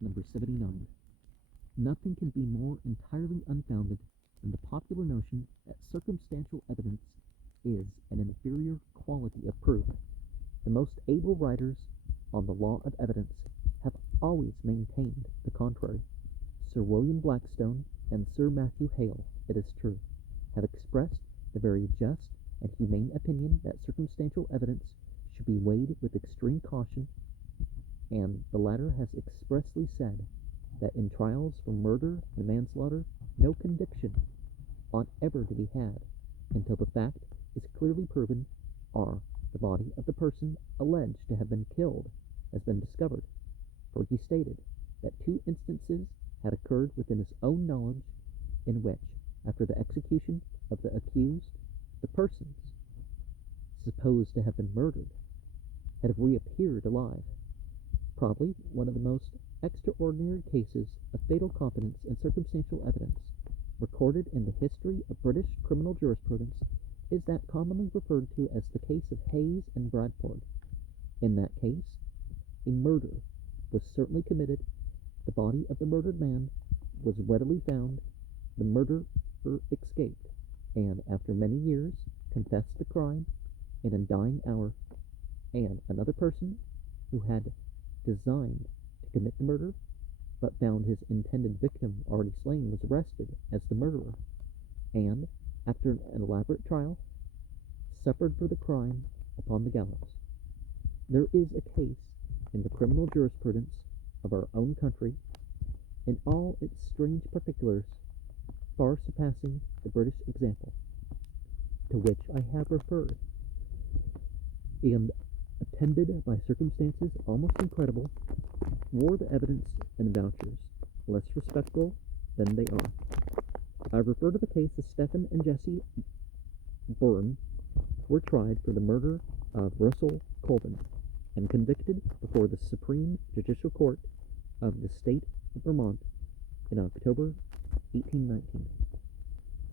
number 79. Nothing can be more entirely unfounded than the popular notion that circumstantial evidence is an inferior quality of proof. The most able writers on the law of evidence have always maintained the contrary. Sir William Blackstone and Sir Matthew Hale, it is true, have expressed the very just and humane opinion that circumstantial evidence should be weighed with extreme caution, and the latter has expressly said that in trials for murder and manslaughter no conviction ought ever to be had until the fact is clearly proven, or the body of the person alleged to have been killed has been discovered, for he stated that 2 instances had occurred within his own knowledge in which, after the execution of the accused, the persons supposed to have been murdered had reappeared alive. Probably one of the most extraordinary cases of fatal confidence in circumstantial evidence recorded in the history of British criminal jurisprudence is that commonly referred to as the case of Hayes and Bradford. In that case, a murder was certainly committed, the body of the murdered man was readily found, the murderer escaped, and after many years confessed the crime in a dying hour, and another person who had designed to commit the murder but found his intended victim already slain was arrested as the murderer, and, after an elaborate trial, suffered for the crime upon the gallows. There is a case in the criminal jurisprudence of our own country, in all its strange particulars, far surpassing the British example, to which I have referred, and attended by circumstances almost incredible, more the evidence and vouchers less respectable than they are. I refer to the case of Stephen and Jesse Byrne, who were tried for the murder of Russell Colvin and convicted before the Supreme Judicial Court of the State of Vermont in October 1819.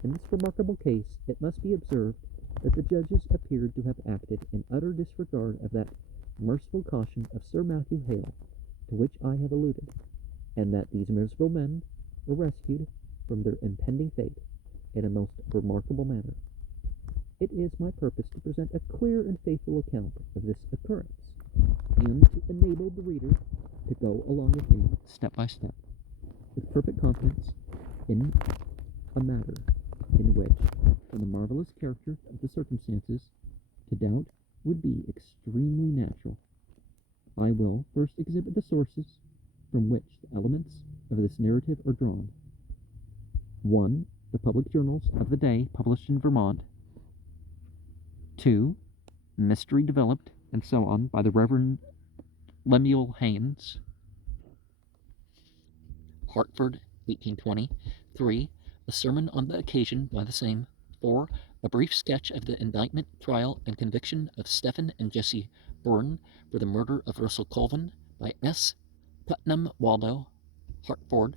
In this remarkable case, it must be observed that the judges appeared to have acted in utter disregard of that merciful caution of Sir Matthew Hale, to which I have alluded, and that these miserable men were rescued from their impending fate in a most remarkable manner. It is my purpose to present a clear and faithful account of this occurrence, and to enable the reader to go along with me step by step, with perfect confidence in a matter in which, from the marvelous character of the circumstances, to doubt would be extremely natural. I will first exhibit the sources from which the elements of this narrative are drawn. 1. The public journals of the day published in Vermont. 2. Mystery developed, and so on, by the Reverend Lemuel Haynes, Hartford, 1820. 3. A sermon on the occasion by the same. 4. A brief sketch of the indictment, trial, and conviction of Stephen and Jesse Byrne for the murder of Russell Colvin by S. Putnam Waldo, Hartford.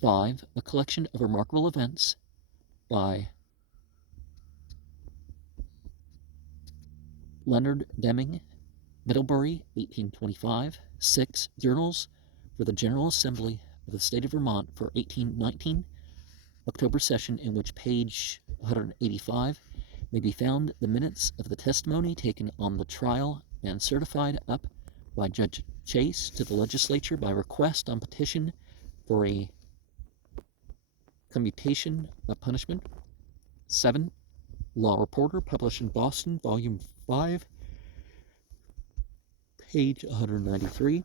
5. A collection of remarkable events by Leonard Deming, Middlebury, 1825. 6. Journals for the General Assembly of the State of Vermont for 1819, October session, in which page 185 may be found the minutes of the testimony taken on the trial and certified up by Judge Chase to the legislature by request on petition for a commutation of punishment. 7. Law Reporter, published in Boston, Volume 5, page 193.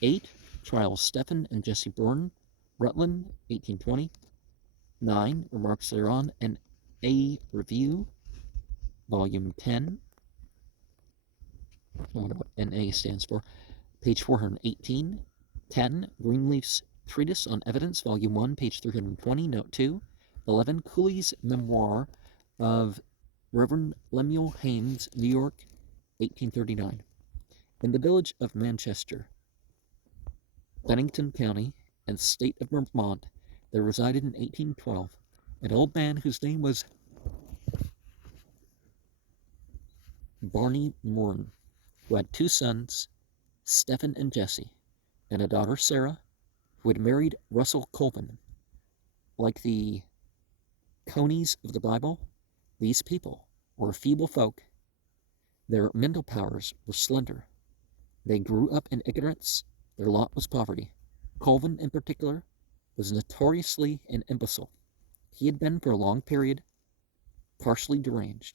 8. Trial of Stephen and Jesse Byrne, Rutland, 1820. 9. Remarks thereon, and A Review, Volume 10. I wonder what NA stands for. Page 418. 10. Greenleaf's Treatise on Evidence, Volume 1, page 320, Note 2. 11. Cooley's Memoir of Reverend Lemuel Haynes, New York, 1839. In the village of Manchester, Bennington County, and State of Vermont, there resided in 1812 an old man whose name was Barney Moran, who had 2 sons, Stephen and Jessie, and a daughter, Sarah, who had married Russell Colvin. Like the conies of the Bible, these people were feeble folk. Their mental powers were slender. They grew up in ignorance. Their lot was poverty. Colvin, in particular, was notoriously an imbecile. He had been for a long period partially deranged.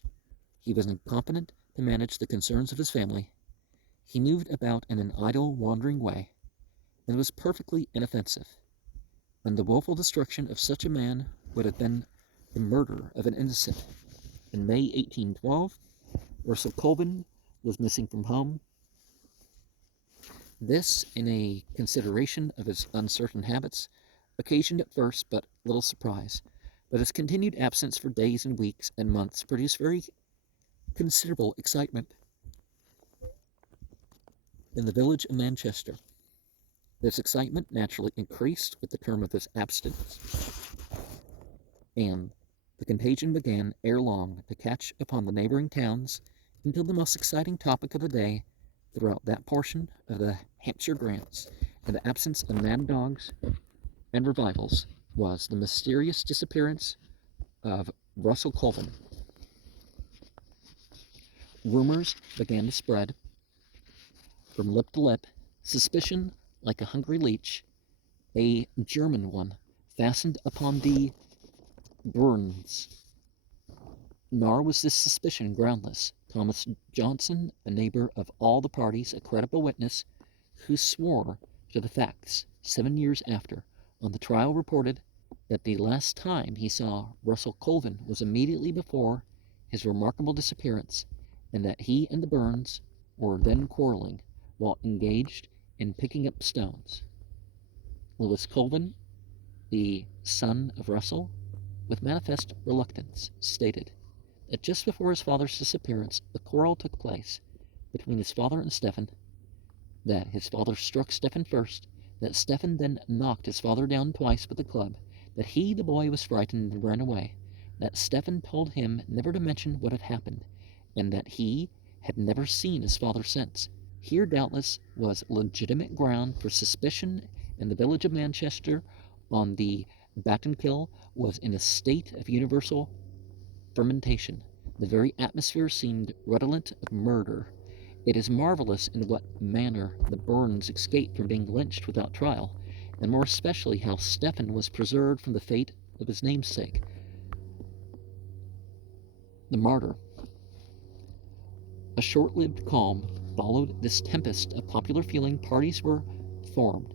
He was incompetent to manage the concerns of his family. He moved about in an idle, wandering way, and was perfectly inoffensive. And the woeful destruction of such a man would have been the murder of an innocent. In May 1812, Russell Colvin was missing from home. This, in a consideration of his uncertain habits, occasioned at first but little surprise, but his continued absence for days and weeks and months produced very considerable excitement in the village of Manchester. This excitement naturally increased with the term of his abstinence, and the contagion began ere long to catch upon the neighboring towns until the most exciting topic of the day throughout that portion of the Hampshire grants and the absence of mad dogs and revivals was the mysterious disappearance of Russell Colvin. Rumors began to spread from lip to lip, suspicion like a hungry leech, a German one, fastened upon the Burns. Nor was this suspicion groundless. Thomas Johnson, a neighbor of all the parties, a credible witness, who swore to the facts 7 years after, on the trial, reported that the last time he saw Russell Colvin was immediately before his remarkable disappearance, and that he and the Burns were then quarreling while engaged in picking up stones. Louis Colvin, the son of Russell, with manifest reluctance, stated that just before his father's disappearance, a quarrel took place between his father and Stephen, that his father struck Stephen first, that Stephen then knocked his father down twice with a club, that he, the boy, was frightened and ran away, that Stephen told him never to mention what had happened, and that he had never seen his father since. Here, doubtless, was legitimate ground for suspicion, and the village of Manchester on the Battenkill was in a state of universal fermentation. The very atmosphere seemed redolent of murder. It is marvelous in what manner the Burns escaped from being lynched without trial, and more especially how Stephen was preserved from the fate of his namesake, the martyr. A short-lived calm followed this tempest of popular feeling. Parties were formed.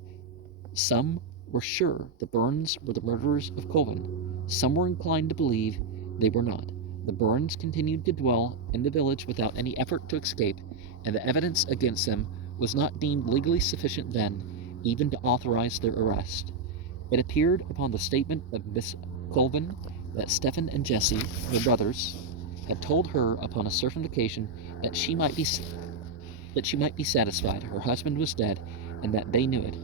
Some were sure the Burns were the murderers of Colvin. Some were inclined to believe they were not. The Burns continued to dwell in the village without any effort to escape, and the evidence against them was not deemed legally sufficient then even to authorize their arrest. It appeared upon the statement of Miss Colvin that Stephen and Jessie, her brothers, had told her upon a certain occasion that she might be satisfied her husband was dead, and that they knew it.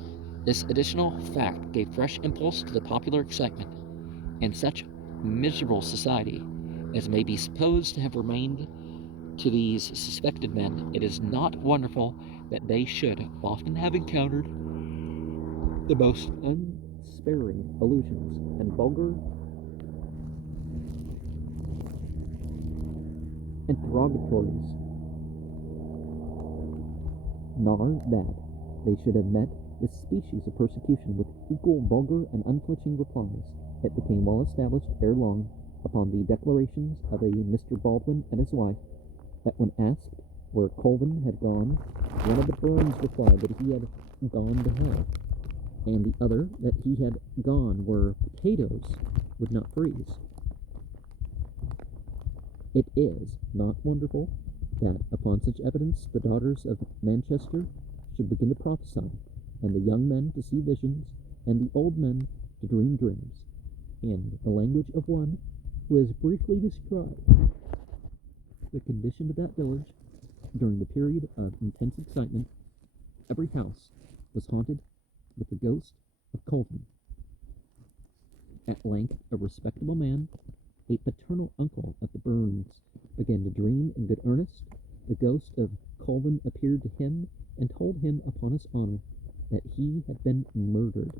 This additional fact gave fresh impulse to the popular excitement. In such miserable society as may be supposed to have remained to these suspected men, it is not wonderful that they should often have encountered the most unsparing allusions and vulgar interrogatories, nor that they should have met this species of persecution with equal vulgar and unflinching replies. It became well established ere long, upon the declarations of a Mr. Baldwin and his wife, that when asked where Colvin had gone, one of the Burns replied that he had gone to hell, and the other that he had gone where potatoes would not freeze. It is not wonderful that upon such evidence the daughters of Manchester should begin to prophesy, and the young men to see visions, and the old men to dream dreams, in the language of one who has briefly described the condition of that village during the period of intense excitement. Every house was haunted with the ghost of Colvin. At length, a respectable man, a paternal uncle of the Burns, began to dream in good earnest. The ghost of Colvin appeared to him and told him upon his honor that he had been murdered,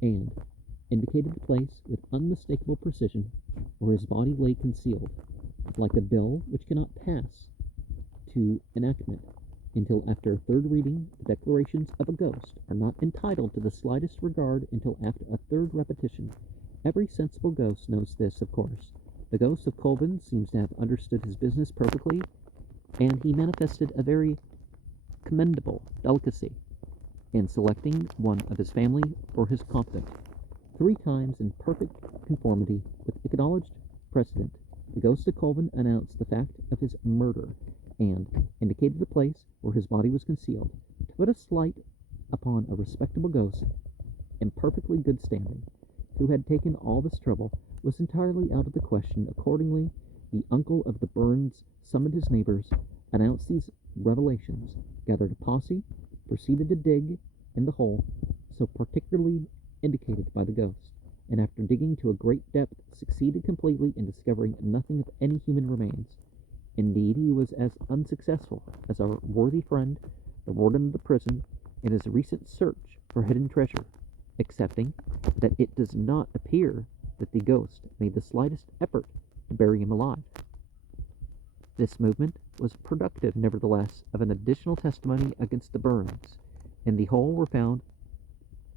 and indicated the place with unmistakable precision where his body lay concealed, like a bill which cannot pass to enactment until after a third reading. The declarations of a ghost are not entitled to the slightest regard until after a third repetition. Every sensible ghost knows this, of course. The ghost of Colvin seems to have understood his business perfectly, and he manifested a very commendable delicacy in selecting one of his family for his confidant. 3 times in perfect conformity with acknowledged precedent, the ghost of Colvin announced the fact of his murder, and indicated the place where his body was concealed. To put a slight upon a respectable ghost, in perfectly good standing, who had taken all this trouble, was entirely out of the question. Accordingly, the uncle of the Burns summoned his neighbors, announced these revelations, gathered a posse, proceeded to dig in the hole so particularly indicated by the ghost, and after digging to a great depth, succeeded completely in discovering nothing of any human remains. Indeed, he was as unsuccessful as our worthy friend, the warden of the prison, in his recent search for hidden treasure, excepting that it does not appear that the ghost made the slightest effort to bury him alive. This movement was productive, nevertheless, of an additional testimony against the Burns. In the hole were found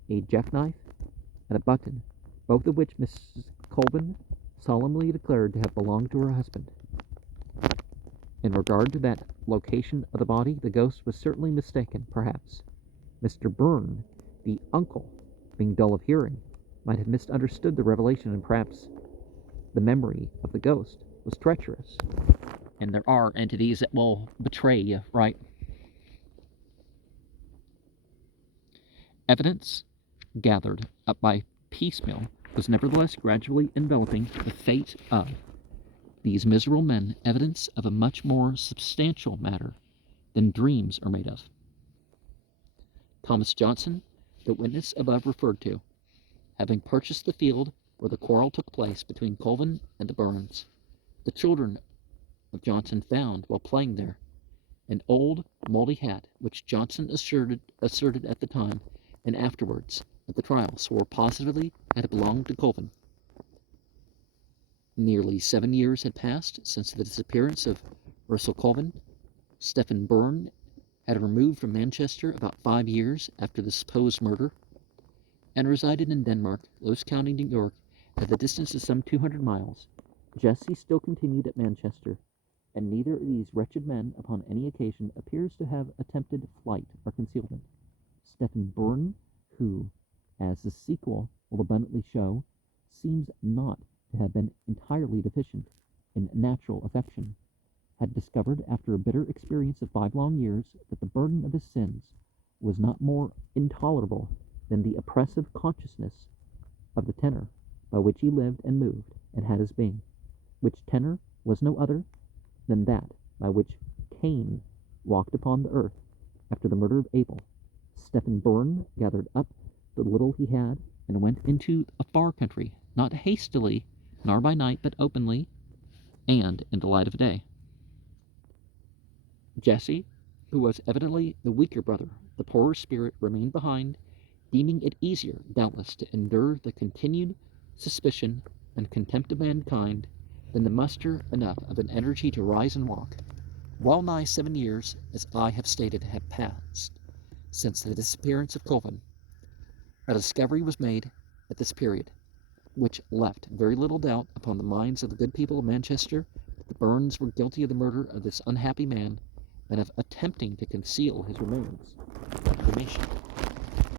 a jackknife and a button, both of which Mrs. Colvin solemnly declared to have belonged to her husband. In regard to that location of the body, the ghost was certainly mistaken. Perhaps Mr. Burn, the uncle, being dull of hearing, might have misunderstood the revelation, and perhaps the memory of the ghost was treacherous. And there are entities that will betray you, right? Evidence gathered up by piecemeal was nevertheless gradually enveloping the fate of these miserable men, evidence of a much more substantial matter than dreams are made of. Thomas Johnson, the witness above referred to, having purchased the field where the quarrel took place between Colvin and the Burns, the children of Johnson found, while playing there, an old moldy hat which Johnson asserted at the time and afterwards at the trial swore positively had belonged to Colvin. Nearly 7 years had passed since the disappearance of Russell Colvin. Stephen Byrne had removed from Manchester about 5 years after the supposed murder, and resided in Denmark, Lewis County, New York, at the distance of some 200 miles. Jesse still continued at Manchester, and neither of these wretched men, upon any occasion, appears to have attempted flight or concealment. Stephen Byrne, who, as the sequel will abundantly show, seems not to have been entirely deficient in natural affection, had discovered after a bitter experience of 5 long years that the burden of his sins was not more intolerable than the oppressive consciousness of the tenor by which he lived and moved and had his being, which tenor was no other than that by which Cain walked upon the earth after the murder of Abel. Stephen Byrne gathered up the little he had and went into a far country, not hastily, nor by night, but openly, and in the light of day. Jesse, who was evidently the weaker brother, the poorer spirit, remained behind, deeming it easier, doubtless, to endure the continued suspicion and contempt of mankind than to muster enough of an energy to rise and walk. Well nigh 7 years, as I have stated, have passed since the disappearance of Colvin. A discovery was made at this period, which left very little doubt upon the minds of the good people of Manchester that the Burns were guilty of the murder of this unhappy man, and of attempting to conceal his remains. Cremation.